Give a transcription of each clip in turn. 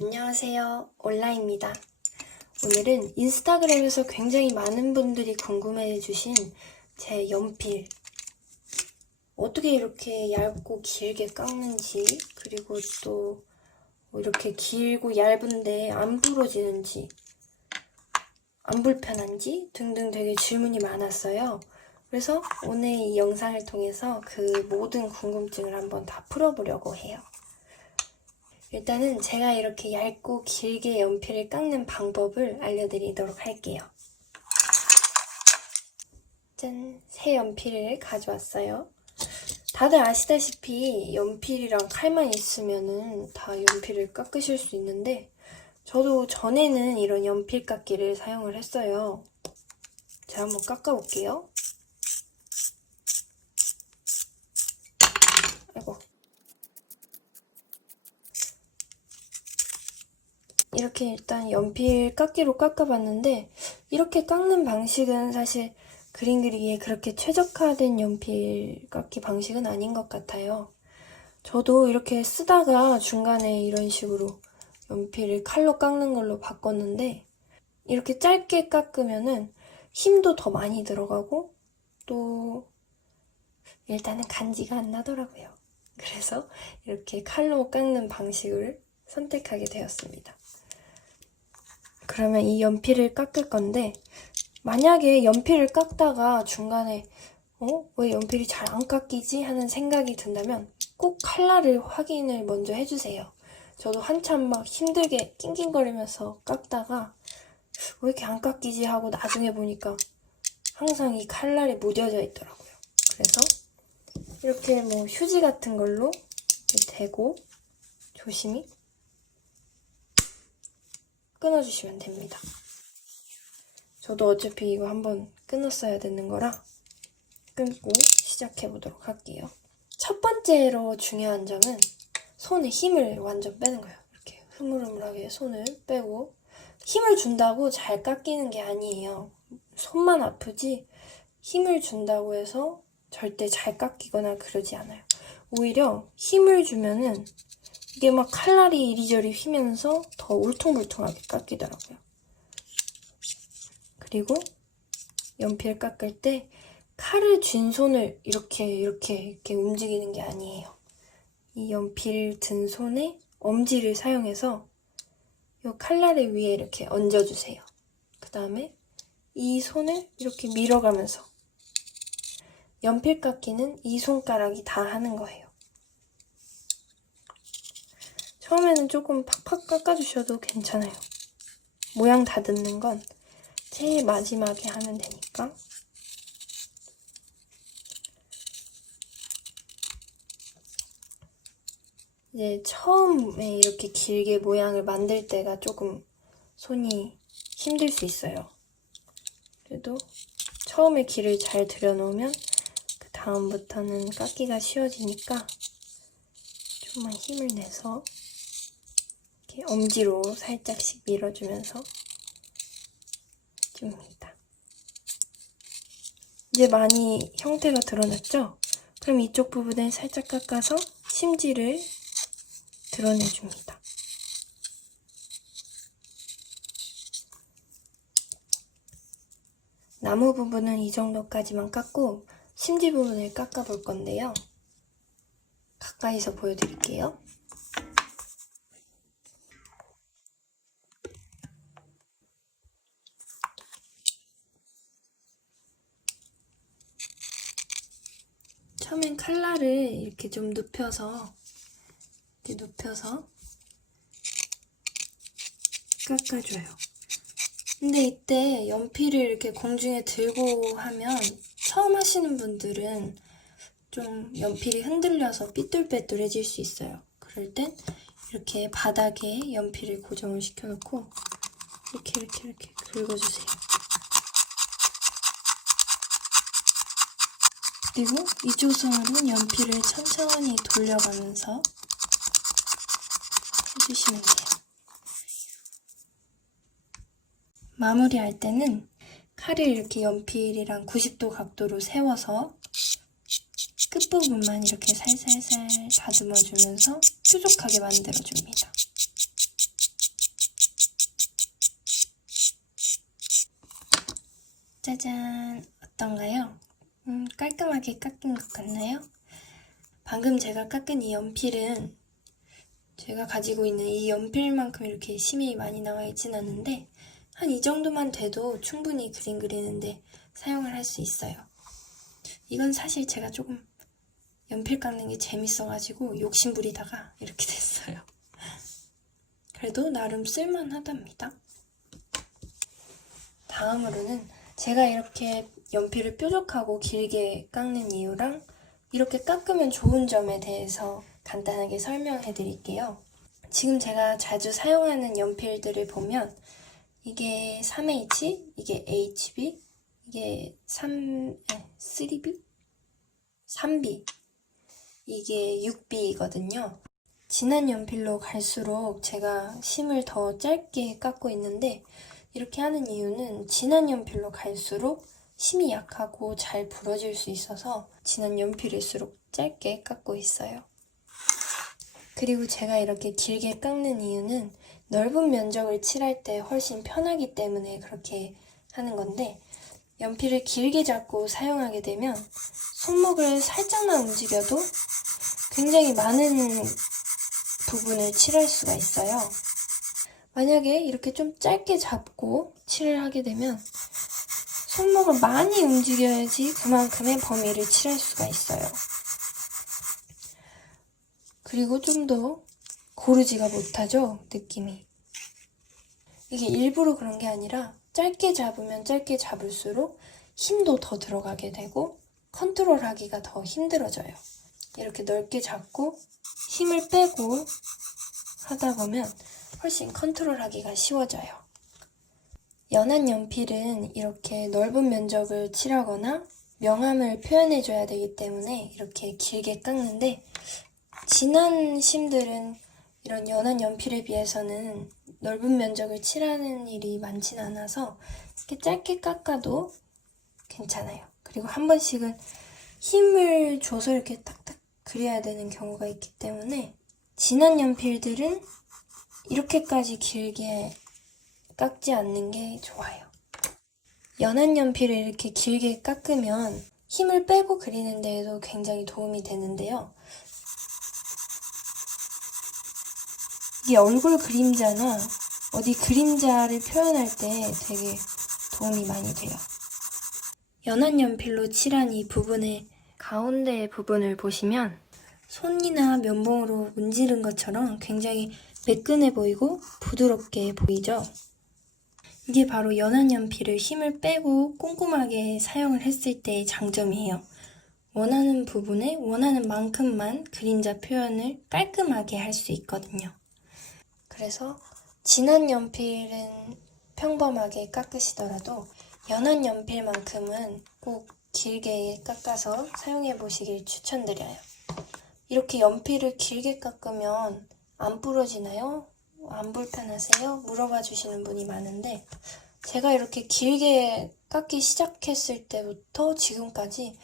안녕하세요. 올라입니다. 오늘은 인스타그램에서 굉장히 많은 분들이 궁금해 주신 제 연필 어떻게 이렇게 얇고 길게 깎는지, 그리고 또 이렇게 길고 얇은데 안 부러지는지, 안 불편한지 등등 되게 질문이 많았어요. 그래서 오늘 이 영상을 통해서 그 모든 궁금증을 한번 다 풀어보려고 해요. 일단은 제가 이렇게 얇고 길게 연필을 깎는 방법을 알려드리도록 할게요. 짠! 새 연필을 가져왔어요. 다들 아시다시피 연필이랑 칼만 있으면은 다 연필을 깎으실 수 있는데, 저도 전에는 이런 연필 깎기를 사용을 했어요. 제가 한번 깎아볼게요. 아이고. 이렇게 일단 연필 깎기로 깎아봤는데, 이렇게 깎는 방식은 사실 그림 그리기에 그렇게 최적화된 연필 깎기 방식은 아닌 것 같아요. 저도 이렇게 쓰다가 중간에 이런 식으로 연필을 칼로 깎는 걸로 바꿨는데, 이렇게 짧게 깎으면은 힘도 더 많이 들어가고 또 일단은 간지가 안 나더라고요. 그래서 이렇게 칼로 깎는 방식을 선택하게 되었습니다. 그러면 이 연필을 깎을 건데, 만약에 연필을 깎다가 중간에 왜 연필이 잘 안 깎이지? 하는 생각이 든다면 꼭 칼날을 확인을 먼저 해주세요. 저도 한참 막 힘들게 낑낑거리면서 깎다가 왜 이렇게 안 깎이지? 하고 나중에 보니까 항상 이 칼날이 무뎌져 있더라고요. 그래서 이렇게 뭐 휴지 같은 걸로 이렇게 대고 조심히 끊어주시면 됩니다. 저도 어차피 이거 한번 끊었어야 되는 거라 끊고 시작해보도록 할게요. 첫 번째로 중요한 점은 손에 힘을 완전 빼는 거예요. 이렇게 흐물흐물하게 손을 빼고, 힘을 준다고 잘 깎이는 게 아니에요. 손만 아프지 힘을 준다고 해서 절대 잘 깎이거나 그러지 않아요. 오히려 힘을 주면은 이게 막 칼날이 이리저리 휘면서 더 울퉁불퉁하게 깎이더라고요. 그리고 연필 깎을 때 칼을 쥔 손을 이렇게 움직이는 게 아니에요. 이 연필 든 손에 엄지를 사용해서 이 칼날을 위에 이렇게 얹어주세요. 그 다음에 이 손을 이렇게 밀어가면서, 연필 깎기는 이 손가락이 다 하는 거예요. 처음에는 조금 팍팍 깎아주셔도 괜찮아요. 모양 다듬는 건 제일 마지막에 하면 되니까. 이제 처음에 이렇게 길게 모양을 만들 때가 조금 손이 힘들 수 있어요. 그래도 처음에 길을 잘 들여놓으면 그 다음부터는 깎기가 쉬워지니까 좀만 힘을 내서 이렇게 엄지로 살짝씩 밀어주면서 줍니다. 이제 많이 형태가 드러났죠? 그럼 이쪽 부분을 살짝 깎아서 심지를 드러내줍니다. 나무 부분은 이 정도까지만 깎고 심지 부분을 깎아볼 건데요. 가까이서 보여드릴게요. 처음엔 칼날을 이렇게 좀 눕혀서 깎아줘요. 근데 이때 연필을 이렇게 공중에 들고 하면 처음 하시는 분들은 좀 연필이 흔들려서 삐뚤빼뚤해질 수 있어요. 그럴 땐 이렇게 바닥에 연필을 고정을 시켜놓고 이렇게 긁어주세요. 그리고 이쪽 손으로는 연필을 천천히 돌려가면서 해주시면 돼요. 마무리할 때는 칼을 이렇게 연필이랑 90도 각도로 세워서 끝부분만 이렇게 살살살 다듬어주면서 뾰족하게 만들어줍니다. 짜잔, 어떤가요? 깔끔하게 깎인 것 같나요? 방금 제가 깎은 이 연필은 제가 가지고 있는 이 연필만큼 이렇게 심이 많이 나와 있진 않은데 한 이 정도만 돼도 충분히 그림 그리는데 사용을 할 수 있어요. 이건 사실 제가 조금 연필 깎는 게 재밌어가지고 욕심 부리다가 이렇게 됐어요. 그래도 나름 쓸만하답니다. 다음으로는 제가 이렇게 연필을 뾰족하고 길게 깎는 이유랑 이렇게 깎으면 좋은 점에 대해서 간단하게 설명해 드릴게요. 지금 제가 자주 사용하는 연필들을 보면 이게 3H, 이게 HB, 이게 3B? 3B, 이게 6B이거든요. 진한 연필로 갈수록 제가 심을 더 짧게 깎고 있는데 이렇게 하는 이유는 진한 연필로 갈수록 심이 약하고 잘 부러질 수 있어서 진한 연필일수록 짧게 깎고 있어요. 그리고 제가 이렇게 길게 깎는 이유는 넓은 면적을 칠할 때 훨씬 편하기 때문에 그렇게 하는 건데 연필을 길게 잡고 사용하게 되면 손목을 살짝만 움직여도 굉장히 많은 부분을 칠할 수가 있어요. 만약에 이렇게 좀 짧게 잡고 칠을 하게 되면 손목을 많이 움직여야지 그만큼의 범위를 칠할 수가 있어요. 그리고 좀 더 고르지가 못하죠, 느낌이. 이게 일부러 그런 게 아니라 짧게 잡으면 짧게 잡을수록 힘도 더 들어가게 되고 컨트롤하기가 더 힘들어져요. 이렇게 넓게 잡고 힘을 빼고 하다 보면 훨씬 컨트롤하기가 쉬워져요. 연한 연필은 이렇게 넓은 면적을 칠하거나 명암을 표현해줘야 되기 때문에 이렇게 길게 깎는데 진한 심들은 이런 연한 연필에 비해서는 넓은 면적을 칠하는 일이 많진 않아서 이렇게 짧게 깎아도 괜찮아요. 그리고 한 번씩은 힘을 줘서 이렇게 탁탁 그려야 되는 경우가 있기 때문에 진한 연필들은 이렇게까지 길게 깎지 않는 게 좋아요. 연한 연필을 이렇게 길게 깎으면 힘을 빼고 그리는 데에도 굉장히 도움이 되는데요. 이게 얼굴 그림자나 어디 그림자를 표현할 때 되게 도움이 많이 돼요. 연한 연필로 칠한 이 부분의 가운데 부분을 보시면 손이나 면봉으로 문지른 것처럼 굉장히 매끈해 보이고 부드럽게 보이죠? 이게 바로 연한 연필을 힘을 빼고 꼼꼼하게 사용을 했을 때의 장점이에요. 원하는 부분에 원하는 만큼만 그림자 표현을 깔끔하게 할 수 있거든요. 그래서 진한 연필은 평범하게 깎으시더라도 연한 연필만큼은 꼭 길게 깎아서 사용해 보시길 추천드려요. 이렇게 연필을 길게 깎으면 안 부러지나요? 안 불편하세요? 물어봐 주시는 분이 많은데 제가 이렇게 길게 깎기 시작했을 때부터 지금까지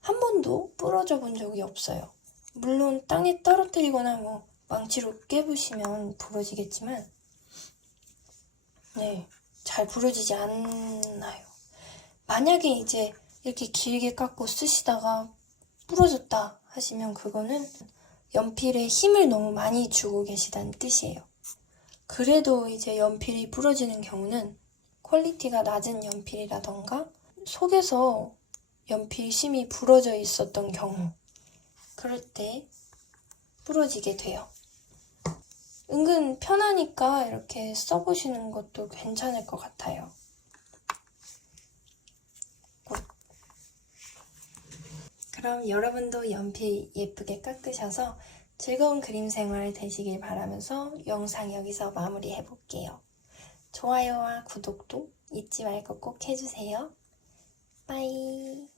한 번도 부러져 본 적이 없어요. 물론 땅에 떨어뜨리거나 뭐 망치로 깨부시면 부러지겠지만 네, 잘 부러지지 않아요. 만약에 이제 이렇게 길게 깎고 쓰시다가 부러졌다 하시면 그거는 연필에 힘을 너무 많이 주고 계시다는 뜻이에요. 그래도 이제 연필이 부러지는 경우는 퀄리티가 낮은 연필이라던가 속에서 연필 심이 부러져 있었던 경우 그럴 때 부러지게 돼요. 은근 편하니까 이렇게 써보시는 것도 괜찮을 것 같아요. 그럼 여러분도 연필 예쁘게 깎으셔서 즐거운 그림 생활 되시길 바라면서 영상 여기서 마무리해 볼게요. 좋아요와 구독도 잊지 말고 꼭 해주세요. 빠이.